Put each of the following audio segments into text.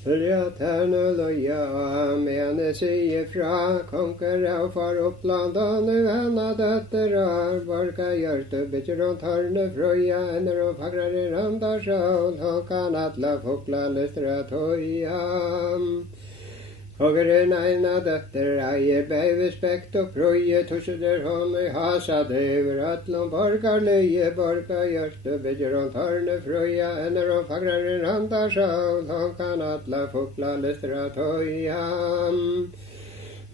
Følja tærne løya, mene sige fra, konker av far oppland, og nu henne døtterar, borga hjerte, bitcher om tørne frøya, ender og fagrar i randa sjål, og kan atla fokla lystra tøya. Kongeren eina døtter eier beivispekt og prøye, tusser hon i hasa dever, atlom borgar leie, borga hjerte, bitcher om tørne frøya, ender og fagrar i randa sjål, og kan atla fokla lystra tøya.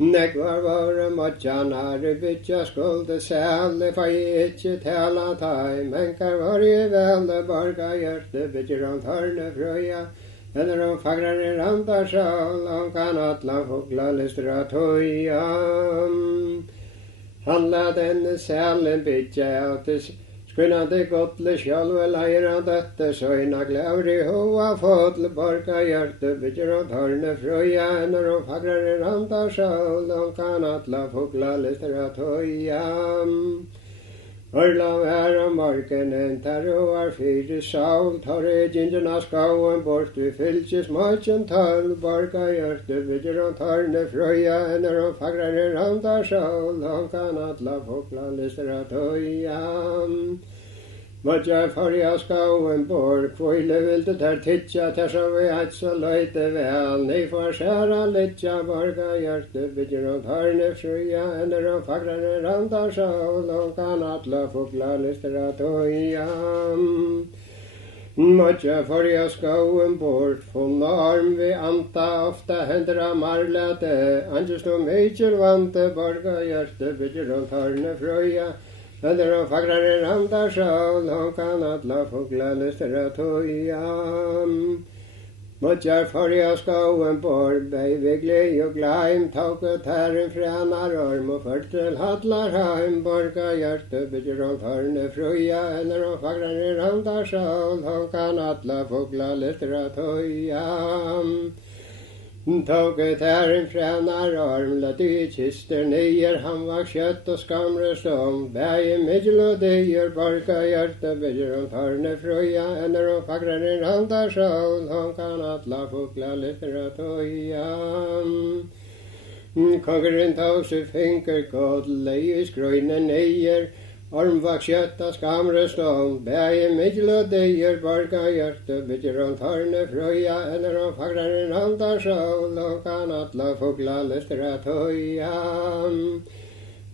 Nekvar våre motjanare bytja skulde sæle, for jeg ikke tala tai, menkar var jeg velde, borga hjerte, bitcher om tørne frøya, eller om fagrar i randa sjål, og kan atla fokla lystra tøya. Han la denne sælen bytja av til skunnande godle sjálve leira døtte, søyna glævri hoa fotl, borga hjerte, bytjer og tørne frøya, eller om fagrar i randa sjål, og kan atla fokla lystra tøya. Orla væra morgenen, tar roar fyre saul, tar gingerne skauen bort, vi fylkjes motjen tøll, borga hjerte, bytjer og tørne frøya, eller om fagrar i randa sjål, og kan atla fokla lystra tøya. Motja forja skauen bort, kvile vilde der titja, ter så vi eit så løyte vel, ni får skjæra litja, borga hjerte, bytjer og tørne frøya, eller om fagrar i randa sjål, og kan atla fokla lystra tøya. Motja forja skauen bort, funna arm vi anta, ofta hendra marlete, anjust om mykjel vante, borga hjerte, bytjer og tørne frøya, eller om fagrar i randa sjål, og kan atla fokla lystra tøya. Motjar forja skauen bort, beivi glei og gleim, tauke tæren frenar orm, og ført til hadlar heim, borga hjerte, bytjer om tørne frøya, eller om fagrar i randa sjål, og kan atla fokla lystra tøya. Tauke tæren frenar orm, lat i kister nyer, han var kjøtt og skamre som, bæje middel og dier, borga hjerte, bytjer om tørne frøya, eller om fagrar i randa sjål, han kan atla fokla lystra tøya. Kongeren tause finker kod, leie skrøyne nyer, orm var kjøtt og skamre som, bæje middel og dier, borga hjerte, bytjer om tørne frøya, eller om fagrar i randa sjål, og kan atla fokla lystra tøya.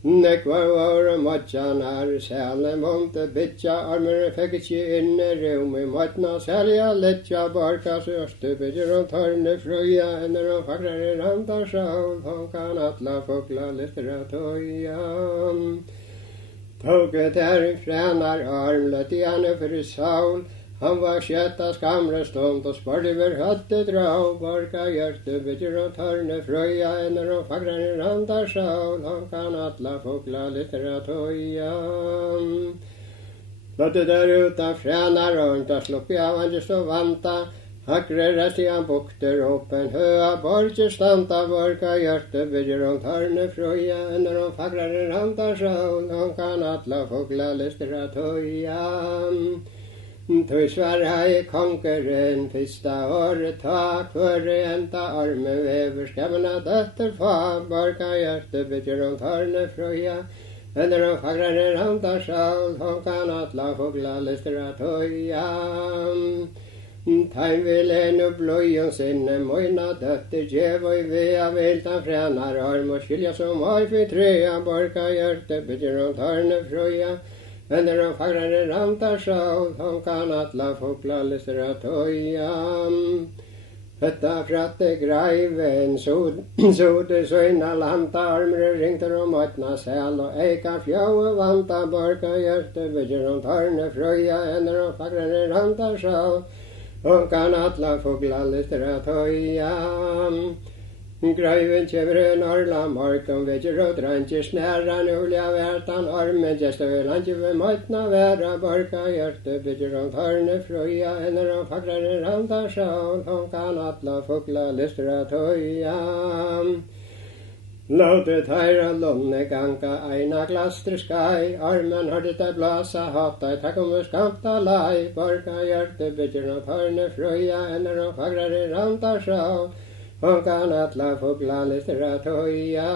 Nekvar våre motjanar, sæle monte bytja, armere fekk ikkje inne rom, i motna sælja litja, borga sørste, bytjer om tørne frøya, eller om fagrar i randa sjål, og kan atla fokla lystra tøya. Tauke tæren frenar arm, lat i henne for saul, han var kjøtta skamre stund, og spørde ver høtte drau, borga hjerte, bytjer om tørne frøya, eller om fagrar i randa sjål, han kan atla fokla lystra tøya. Låtte der utan frenar orm, da sluppi av han just og vanta, hakre rest i han bukter åpen, høa borger standa, borga hjerte, bytjer om tørne frøya, eller om fagrar i randa sjål, han kan atla fokla lystra tøya. Tøy svar hei kongeren, fyrsta året ta, kvøre enta arme vever, skemmena døtter fa, borga hjerte, bytjer om tørne frøya, eller om fagrar i randa sjål, han kan atla fokla lystra tøya. Teim vil en og bløyen sinne, moina døtter djevoi vea, viltan frenar arm, og skilja som oi for trea, borga hjerte, bytjer om tørne frøya, eller om fagrar i randa sjål, han kan atla fokla lystra tøya. Høtta fratte greiven, sode søyna lanta, armre ringter om motna sæl, og eika fjaue vanta, borga hjerte, bytjer om tørne frøya, eller om fagrar i randa sjål, og kan atla fokla lystra tøya. Greiven kjevre norla morgon, vekker og drantje snæra, nulja vertan armen, gesta vil han kjeve motna væra, borga hjerte, bytjer om tørne frøya, eller om fagrar i randa sjål, og kan atla fokla lystra tøya. Låtet høyre lunne ganga eina glastre skai, armen hørte det blåsa hatta, takk om skamta lai, borga hjerte bygger og tørne frøya, enner og fagrare ranta sjå, hon kan atla fugla listra tøya.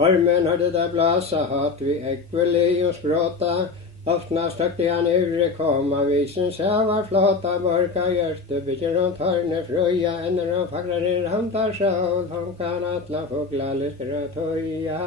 Armen hørte det blåsa hatt, vi ekveli og språta, oftna støkte han ure koma, visen sævar flåta, borga hjerte bygger og tørne frøya, enner og fagrare ranta sjå, hon kan atla fugla listra tøya.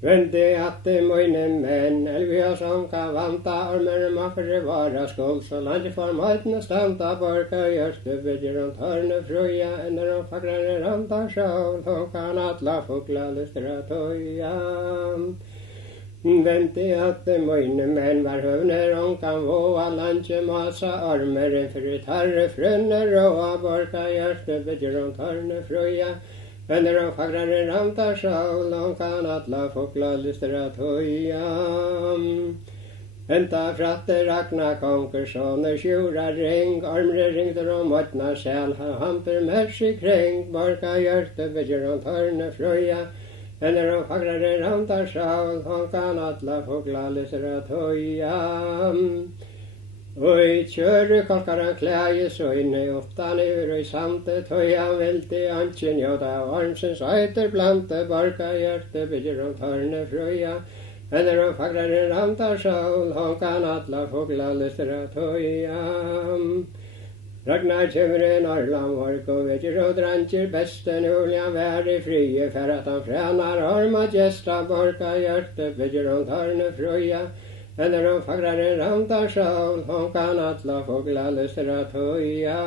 Vente at mine menn, elvia som kan vanta, armer makre vara skål, så langt for møtene standa, borga hjerte bygger og tørne frøya, enner og fagrare ranta sjå, hon kan atla fugla listra tøya. Vente at mine menn var høvner, hon kan våa landje masa armer, for tarre frønne råa, borga hjerte bygger og tørne frøya, enner og fagrare ranta sjål, hon kan atla fugla listra tøya. Enta fratte rakna konkursåne sjura ring, armre ringder og måtna sjæl, hamper mersi kring, borga hjerte bygger og tørne frøya, enner og fagrare ranta sjål, hon kan atla fugla listra tøya. Oi kjøre kalkaran klæje så inne oftan ur og sante tøya velti anken jota armsens øyter plante, borga hjerte bygger og tørne frøya, enner og fagrare ranta sjål, hon kan atla fugla listra tøya. Ragnar kjemmer en Arland vork og vekker og dranger besten ulja være frie, for at han frenar arma gjesta, borga hjerte bygger og tørne frøya, enner og fagrare ranta sjål, hon kan atla fugla listra tøya.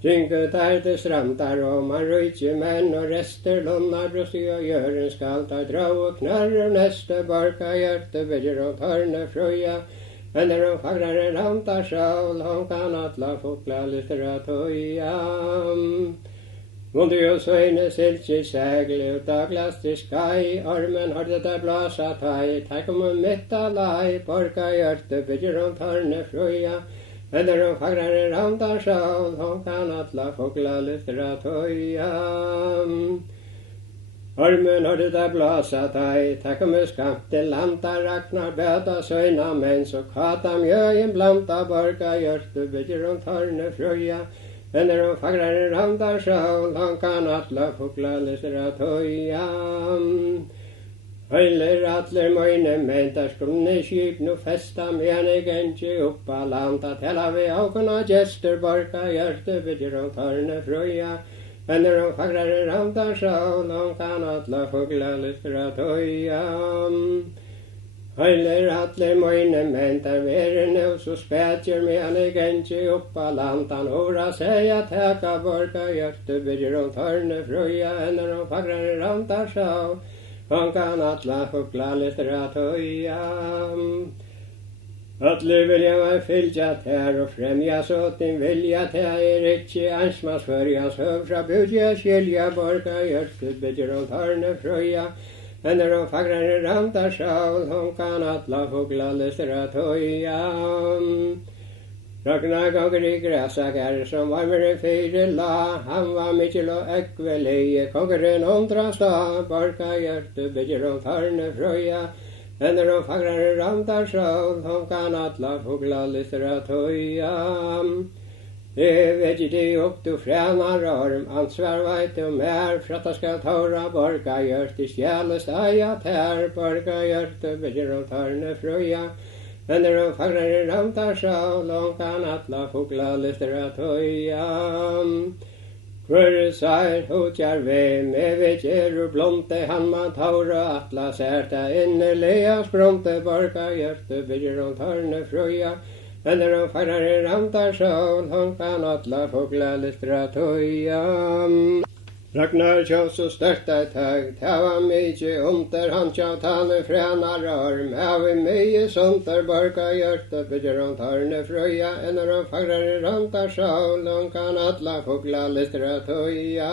Synke der til strandar og man røytje menn og rester, lunnar brusti og gjøren skal ta drå og knarr neste, borga hjerte bygger og tørne frøya, enner og fagrare ranta sjål, hon kan atla fugla listra tøya. Vonde jo søyne siltje segl ut av glastre skai, armen har det der blåsa tai, takk om mitta lai, borga hjerte bygger og tørne frøya, enner og fagrare ranta sjål, hon kan atla fugla listra tøya. Armen har det der blåsa tai, takk om skamte landa, raknar bøta søyna, men så kata mjøyen blanta, borga hjerte bygger og tørne frøya, enner og fagrare ranta sjål, hon kan atla fugla listra tøya. Høyler atler møyne menn, der skrunne skip nu festa, men eg enki oppa landa, tella vi aukona gjester, borga hjerte bygger og tørne frøya, enner og fagrare ranta sjål, hon kan atla fugla listra tøya. Høyler atler møyne menn, der vere nå så spætjer, men eg enki oppa landan, ora seia teka, borga hjerte bygger og tørne frøya, enner og fagrare ranta sjål, hon kan atla fugla listra tøya. Atle vilja meg fylgja ter og fremja så din vilja ter, ikkje ansmarsførja så fra budja skilja, borga hjerte bygger og tørne frøya, enner og fagrare ranta sjål, hon kan atla fugla listra tøya. Ragnar gonger i græsagar som var med fire la, han var mikkel og ekveli, kongeren ondra sta, borga hjerte bygger og tørne frøya, enner og fagrare ranta sjål, hon kan atla fugla listra tøya. Det vet de opp du frenar arm, ansvar veit du mer, for at det skal tåra, borga hjerte stjælest eia ter, borga hjerte bygger og tørne frøya, enner og fagrare ranta sjål, hon kan atla fugla listra tøya. Hvor sær hotjar vem, vet blonte, han man tåra atla særta, innelega spronte, borga hjerte bygger og tørne frøya, enner og fagrare ranta sjål, hon kan atla fugla listra tøya. Ragnar kjøv så størta tøg, ta var mykje under han kjøv tane frenar arm, av mye sonter, borga hjerte bygger og tørne frøya, enner og fagrare ranta sjål, hon kan atla fugla listra tøya.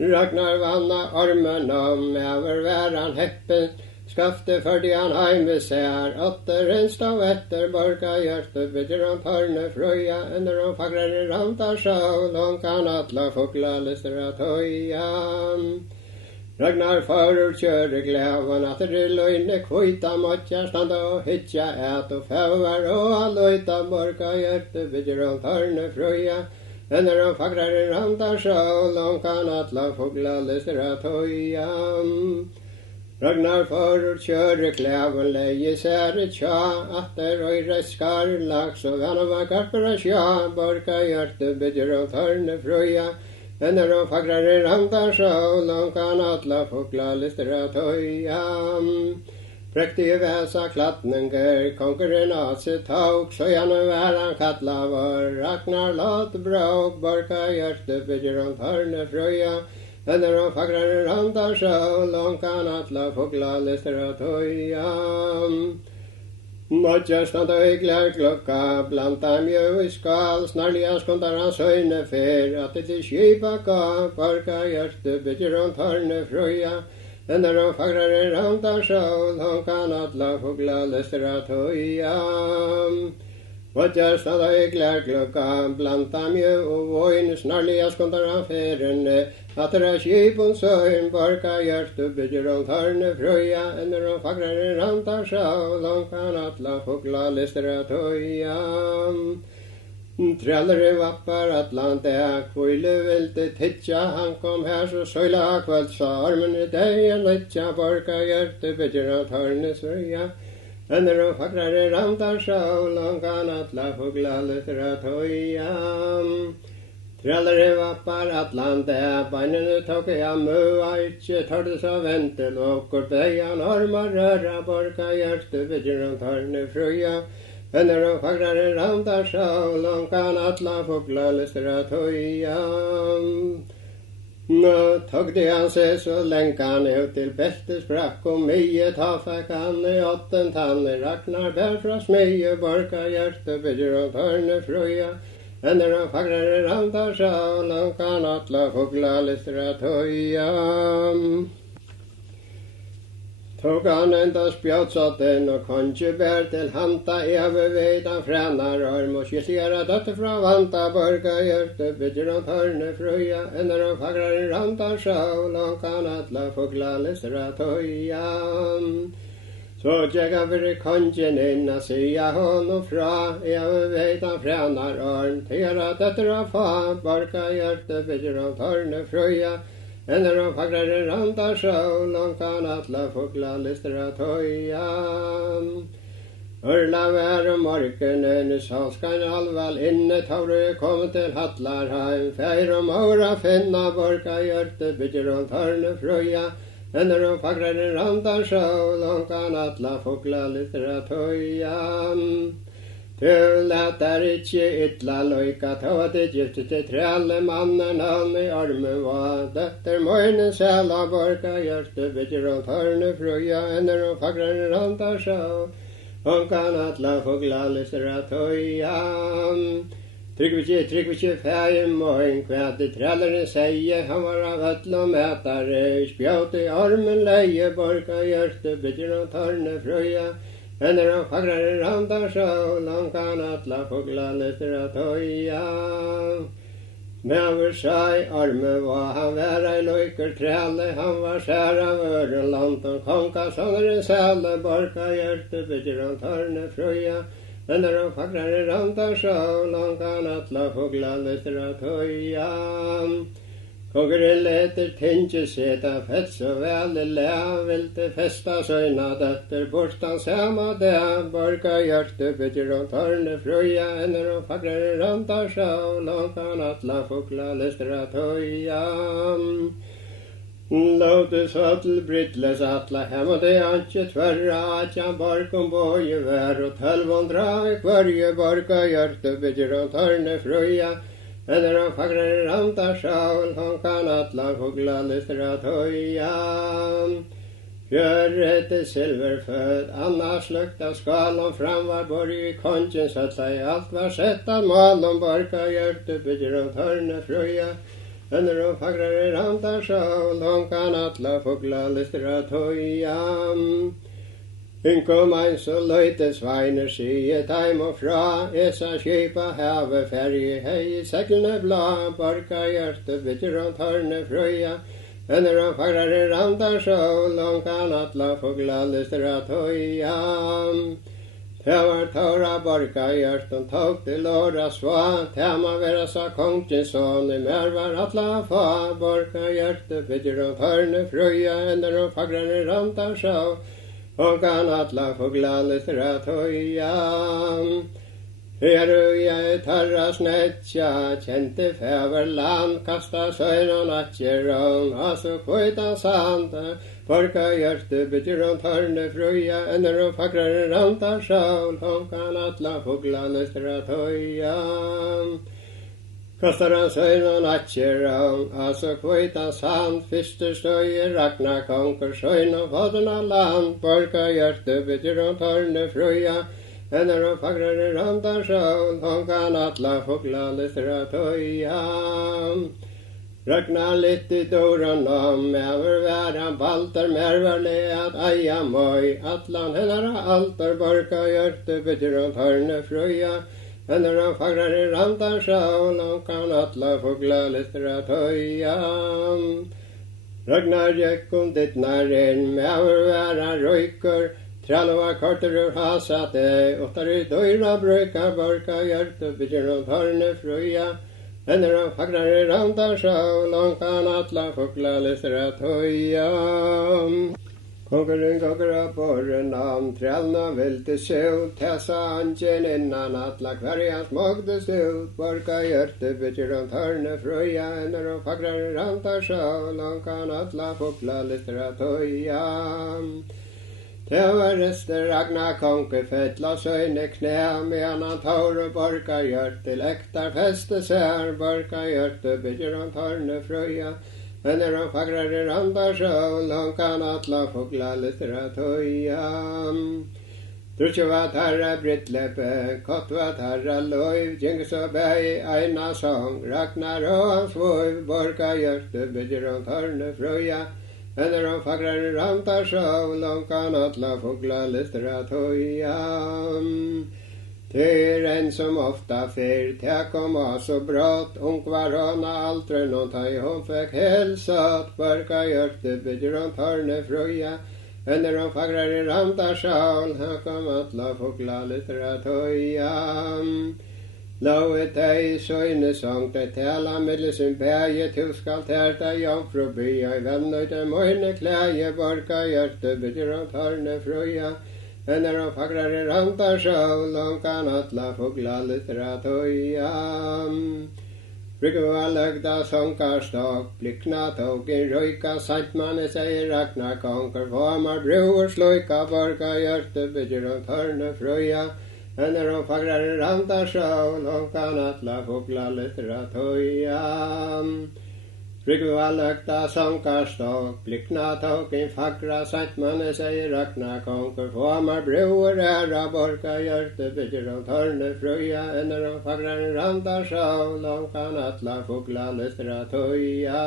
Ragnar vanna armen om, over væran heppen, Skafte fordi han heim ved sær, atter renst av etter, borka hjertet, bytter om tørne frøya, ender om fagrere rantar sjål, om kan atla fugla lister at høya. Ragnar farur kjøre glævan, at det løyne kvita måtja, standa og hitja et og fævar, og aløyta borka hjertet, bytter om tørne frøya, ender om fagrere rantar sjål, om kan atla fugla lister at høya. Ragnar farur kjøre klæven leie sære tja, atter og reskar laks og vann og karpera sja, borka hjerte bytter og tørne frøya, ender og fagrare rantar sjål, om kan atla fugla lister at høya. Prektige væsa klattninger, konkeren atse tauk, så gjerne væran kattla var, Ragnar lat bråk, borka hjerte bytter og tørne frøya, ender og fagrare rantar sjål, om kan atla fugla lister at høya. Måtja standa i glær klokka, blanda mjø i skal, snarliga skundar hans øyne fer, at det til skipa ga, borka hjerte bytter om tørne frøya, ender og fagrare rantar sjål, om kan atla fugla lister at høya. Måtja standa i glær klokka, blanda mjø og voin, snarliga skundar han ferene, at det skipun søyn, borka hjerte bytter om tørne frøya, ender og fagrare rantar sjål, om kan atla fugla lister at høya. Trellere vappar Atlante, kvile vilte titja, han kom her så søyla kveld, så armen i degen litja, borka hjerte bytter om tørne frøya, ender og fagrare rantar sjål, om kan atla fugla lister at høya. Trellere vappar Atlante, beinene tok jeg møa, ikke tørdes av vente, lokker beian armar røra, borka hjerte bytter om tørne frøya, ender og fagrare rantar sjål, om kan atla fugla lister at høya. Nå togde han seg så lenkan ut til beltet sprakk, og mye ta fikk han i åtten tanne, Ragnar bær fra smeie, borka hjerte bytter om tørne frøya, ender og fagrare rantar sjål, om kan atla fugla lister at høya. Tog han enda spjøtsatten og konje bær til hanta, eveveidan frenar arm, og skiltgjera døtte fra vanta, borka hjerte bytter om tørne frøya, ender og fagrare rantar sjål, om kan atla fugla lister at høya. Så tjekka fyrir kongen inn a sia honom fra, eveveidan frenar arm, tera døtter av fa, borka hjerte bytter om tørne frøya, ender og fagrare rantar sjål, om kan atla fugla lister at høya. Ørla vær og morgenen, så skal alval inne, tavre komme til Hatlarheim, feir og maura finna, borka hjerte bytter om tørne frøya, ender og fagrare rantar sjål, om kan atla fugla lister at høya. Du latar ikkje ytla løyka, ta at det gifte til trelle mannen, han i armen var, døtter møynen sæla, borka hjerte bytter om tørne frøya, ender og fagrare rantar sjål, om kan atla fugla lister at høya. Tryggvikje fægin møyn, hva det trelleren seie, han var av øtla mætare, spjøt i armen leie, borka hjerte bytter om tørne frøya, ender og fagrare rantar sjål, om kan atla fugla lister at høya. Mever seg arme var han væra i løyker trelle, han var skjær av ørenland, og konka sånner sæle, borka hjerte bytter om tørne frøya, ender og fagrare rantar sjål, om kan atla fugla lister at høya. Kongeren leter tinge seta fett så vel le, vilte festa søyna døtter, bortan sama det, borka hjerte bytter om tørne frøya, ender og fagrare rantar sjål, om kan atla fugla lister at høya. Låtes atl brittles atla hem, og det ikke tverra, at jeg borkom boje vær, og 1200 i kvarje, borka hjerte bytter om tørne frøya, ender og fagrare rantar sjål, om kan atla fugla lister at høya. Fjøret til silverfød, annars lukta skalom fram var borg i kongens, at seg alt var sett av malom, borka hjerte bytter om tørne frøya, Ender og fagrar randar sjål, hon kan alla fugla listra toja. Inkom eins og løyte sveiner sige taim og fra, esa skipa have ferje hei, seglene bla, borka hjerte, bitter og tørne frøya. Ender og fagrar randar sjål, hon kan alla fugla listra toja. Det var tåra borka hjärtan tog till låra sva, tema vera sa kongtinsson, i mer var alla fa, borka hjärte bitter och hörne fröja, änder och fagrare rantar sjå, och kan alla fågla listra toja. Heruja tarra snetja, kjente fäverland, kasta söjn och natjeron, alltså kvöjtan santa, borka hjerte bitter og tørne frøya, ender og fagrare rantar sjål, hon kan alla fugla listra toja. Kastar han søgn og natjeron, altså kvøytan sand, fyrste støye, ragna konkur søgn og fadderna land, borka hjerte bitter og tørne frøya, ender og fagrare rantar sjål, hon kan alla fugla listra toja. Ragnar litt i doran om, över världen baltar mervärle att aja moj, atlan hennara altar borka hjärte bitter och hörne fröja, hennara fagrare rantar sjål, och kan alla fugla listra toja. Ragnar gick dit nären, över världen röjker, trallova korter ur hasate, åttar i dörra bröka borka hjärte bitter och hörne fröja, ender og fagrare rantar sjål, hon kan alla fugla listra toja. Konkurren gokker opp åren om trellna vilte sjål, tessa angen innan alla kvarja smogdes ut, borka hjerte bitter og tørne frøya, ender og fagrare rantar sjål, hon kan alla fugla listra toja. Det var rester ragna konke fettla søyne knä, medan han tar og borka hjerte, lektar feste sær, borka hjerte bitter og tørne frøya, ender og fagrare randar sjål, hon kan alla fugla listra toja. Trutje var tarra brittleppe, kott var tarra loiv, djengis og bæg eina sång, ragnar og hans voiv, borka hjerte bitter og tørne frøya, ender og fagrare rantar sjål, hon kan alla fugla listra toja. Det en som ofta fyr, det kom så brått, ung var hon aldrig någon taj, hon fick hälsat, borka hjerte bitter och tørne fröja, ender og fagrare rantar sjål, hon kan alla fugla listra toja. Lauet ei søyne sång til tala middel sin bæje, til skal terta jomfru bya, i vennøyte møyne klæje, borka hjerte bitter og tørne frøya, ender og fagrare rantar sjål, hon kan alla fugla listra toja. Brygga løgda sånkarstokk, blikna tog i røyka, santmanne sier ragna konker, formar bror sløyka, borka hjerte bitter og tørne frøya, ender og fagrare rantar sjål, hon kan alla fugla listra toja. Brygga løgda sånkarstokk, blikna tog i fagra, santmanne sier ragna konker, formar bror æra, borka hjerte bitter og tørne frøya, ender og fagrare rantar sjål, hon kan alla fugla listra toja.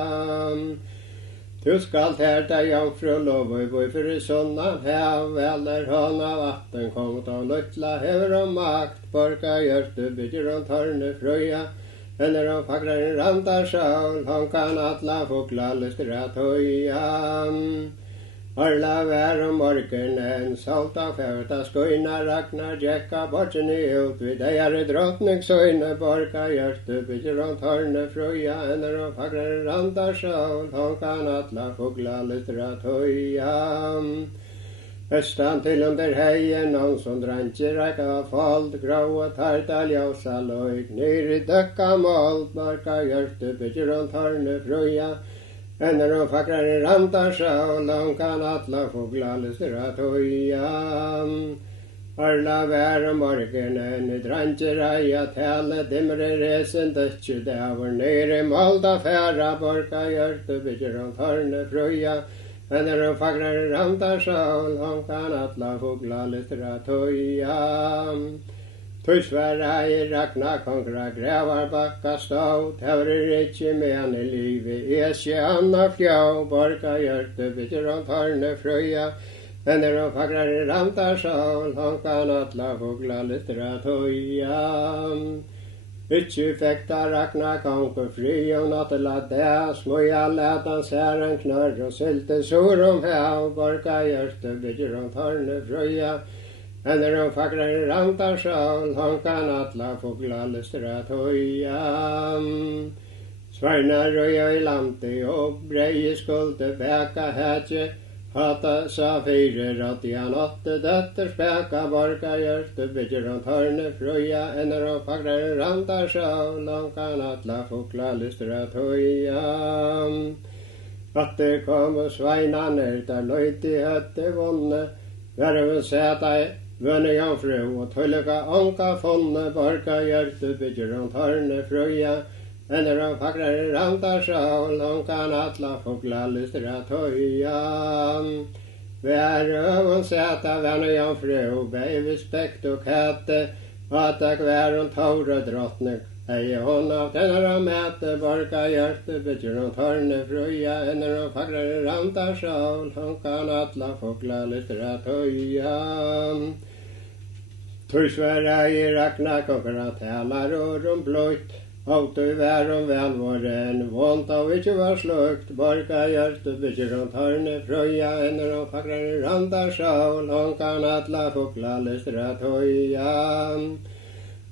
Du skal terta jomfru lovøy, boi fyrir sunnan hev, eller hon av vatten kommet av luttla hever og makt, borka hjerte bitter og tørne frøya, ender og fagrare rantar sjål, hon kan alla fugla listra toja. Arla vær om morgenen, salta fævta skoina, ragnar jekka bortsen i ut, vid eiare drottningsøyne, borka hjerte bitter og tørne frøya, ender og fagrare rantar sjål, hon kan alla fugla listra toja. Østan til under heien, noen som drantjer rekka fold, grå tarta ljósa løyk, nyr i døkka mål, borka hjerte bitter og tørne frøya, ender og fagrare rantar sjål, hon kan alla fugla listra toja. Arla vær om morgenen, i drantjer eia tale, dimre resen døtje dæver, nyr i molda færa, borka hjerte bitter og tørne frøya, ender og fagrare rantar sjål, hon kan alla fugla listra toja. Tøysværa I ragna kongra grævar bakka stå, tævrir ikkje men I livet, esje anna fjå, borga hjørte, bitter om tarne frøya, enner om fagrar I randar sol, honkan atla fugla littra tøya. Ikkje fekta ragna kongur fri og nattela dæ, smuja lætan særen knørr og sylte sur om hæv, borga hjørte, bitter om tarne frøya, enner om fagrar randar sol, honkan atla fugla listra tøya. Svarnar røya I landi og brei skulde bæka hætje, hata sa fire rattian åtte døtter spæka, borga hjørte, bitter om tarne frøya, enner om fagrar randar sol, honkan atla fugla listra tøya. Atter kom sveinan der løyti høtte vonne, verven sæta Vønne jomfru og tøllega anka fonne, borga hjørte, bitter om tarne frøya, enner om fagrar randar sol, honkan atla fugla listra tøya. Vær øvun sæta vønne jomfru, beivi spekt og kæte, atak vær om taura drottning, eie hon av tenner om mæte, borga hjørte, bitter om tarne frøya, enner om fagrar randar sol, honkan atla fugla listra tøya. Tøysværa I ragna kongra tælar og bløyt, autu vær om vänvåren, vont av ikkje var slukt, borga hjørte, bitter om tarne frøya, enner om fagrar randar sol, honkan atla fugla listra tøya.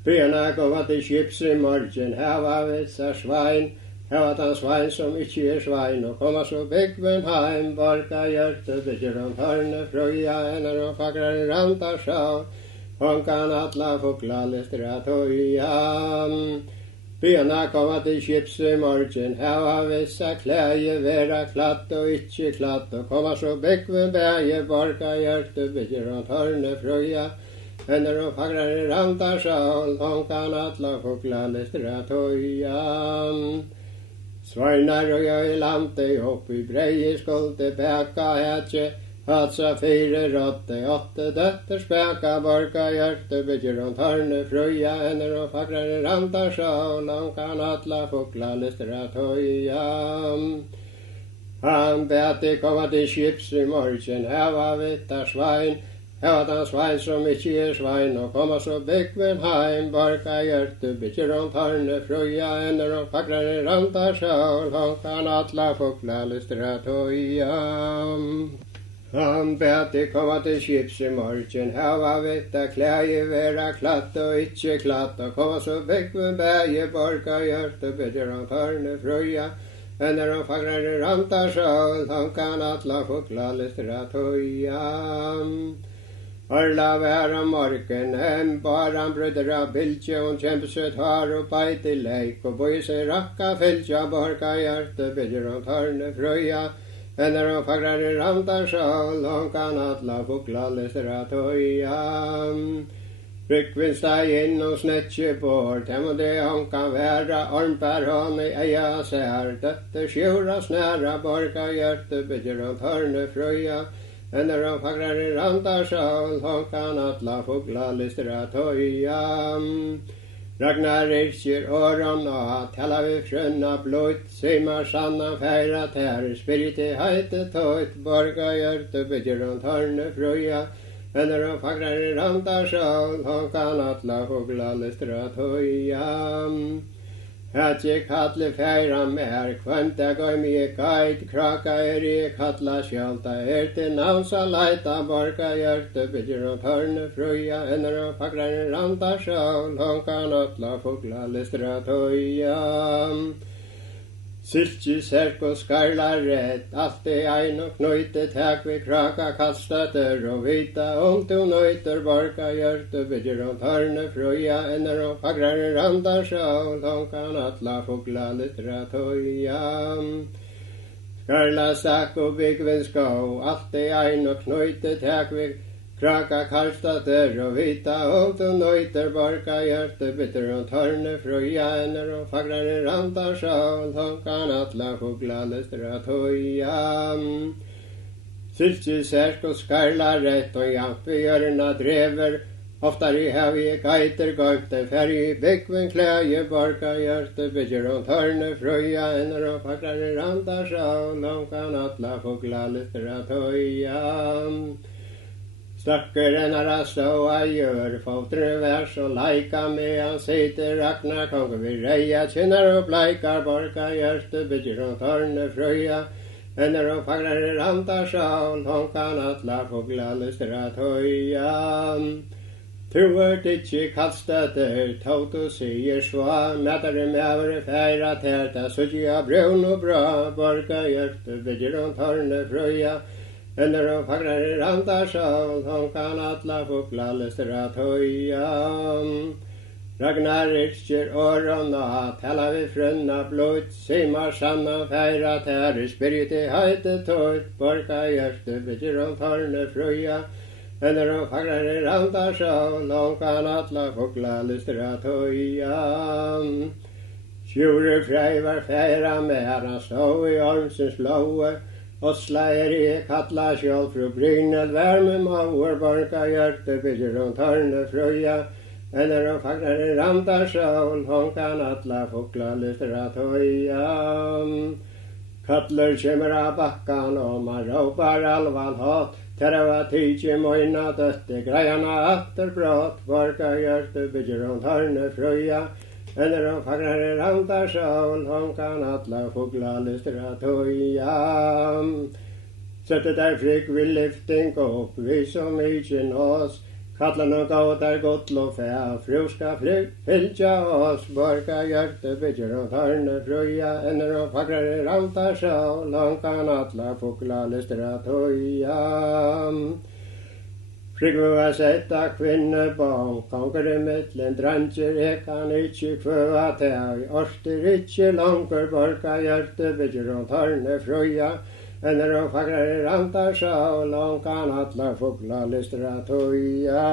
Bena koma til skips I morgen, heva vitsa svein, heva tan svein som ikkje svein, og koma så byggven heim, borga hjørte, bitter om tarne frøya, enner om fagrar randar sol, honkan atla fugla listra tøya. Bena koma til skips I morgen, heva vissa klæje, vera klatt og ikkje klatt, og koma så byggven bæje, borga hjørte, bitter om tarne frøya, enner om fagrar randar sol, honkan atla fugla listra tøya. Svarnar røya I landi oppi brei skulde bæka hætje, hatsa fire rotte, åtte døtter spæka, borga hjørte, bitter om tarne frøya, enner om fagrar randar sol, honkan atla fugla listra tøya. Han bæti koma til skips I morgen, heva vitta svein, heva tan svein som ikkje svein, og koma så byggven heim, borga hjørte, bitter om tarne frøya, enner om fagrar randar sol, honkan atla fugla listra tøya. Han bæti koma til skips I morgen, heva vitta klæje, vera klatt og ikkje klatt, og koma så byggven bæje, borga hjørte, bitter om tarne frøya, enner om fagrar randar sol, honkan atla fugla listra tøya. Arla vær om morgenen, baran brødra biltje, og kjempesøt har og beite leik, og bøy seg rakka fyltja, borga hjørte, bitter om tarne frøya, enner om fagrar randar sol, honkan atla fugla listra tøya. Rykkvin steg inn og snetje bort, hemma det honkan væra, armbær hon I eia sær, døtte sjura snæra, borga hjørte, bitter om tarne frøya, enner om fagrar randar sol, honkan atla fugla listra tøya. Ragnar ikkjer åron og tella vi frønna bløyt, simar sanna færa tær, spiriti heite tøyt, borga hjørte, bitter om tarne frøya, enner om fagrar randar sol, honkan atla fugla listra tøya. Hætje kattli færa mer, kvanta gøy mi geit, kraka I kattla skjálta, til navnsa leita, borga hjørte, bitter om tarne frøya, enner om fagrar randar sol, honkan atla fugla listra tøya. Siltji serk og skarla rett, alt I ein og knøyte, takk vi kraka kastøtter, og vita om to nøyter, borga hjørte, bitter om tarne frøya, enner om fagrar randar sol, honkan atla fugla listra tøya. Skarla stakk og byggvin skå, alt I ein og knøyte, takk vi kraka kastøtter, og vita om to nøyter, borga hjørte, bitter om tarne frøya, enner om fagrar randar sol, honkan atla fugla listra tøya. Siltji serk og skarla rett, og jampi hjørna drever, Oftare har vi geiter gøymte, ferdig byggven klæje, borka hjerte, bygger om tørne frøya, ender og fakler i randa sjå, lonkan atla fugla lytter at høya. Stakkeren er stå a gjør, fotre vers og leika med han sitter Ragnar konger vi reia, kjenner og bleikar, borka hjerte, bygger om tørne frøya, ender og fakler i randa sjå, lonkan atla fugla lytter at høya. Tu ikke kallstøtter, tåt og sier sva, mætare mævre færa tærta, sutja brun og bra, borka hjerte, bygger om tørne frøya, ender og fagrar i randa sjål, hon kan atla fugla lyster at høya. Ragnar yrkjer årona, tala vi frunna blod, simar sanna færa tæri, spirit i høyte tåt, borka hjerte, bygger om tørne frøya, ender og fagrar i randa sjål, hon kan atla fugla lyster at høya. Sjure frei var færa med han stå i ormsens loe, og slager i kalla sjål fru brynel värme mauer, borka hjerte, bygger om tørne frøya, ender og fagrar i randa sjål, hon kan atla fugla lyster at høya. Kattler kjemmer av bakkan, og man råpar alvan hatt, tera var tidsi moina døtte, greiana atterbrott, borka hjerte, bygger om tørne frøya, ender og fagrar i randa sjål, hon kan atla fugla lyster at høya. Sette der frikk vi lyfting opp, vi som ikkje nås, kallan og gåtar gotlo fæ, fruska fylgja oss, borka hjerte, bygger om tørne frøya, ender og fagrar i randa sjål, hon kan atla fugla lyster at høya. Frigve var setta kvinnebång, konger i mittlen dranger, jeg kan ikkje kvøva teg, orster ikkje langer, borka hjerte, bygger om tørne frøya, ender og fagrar i randa sjål, hon kan atla fugla lyster at høya.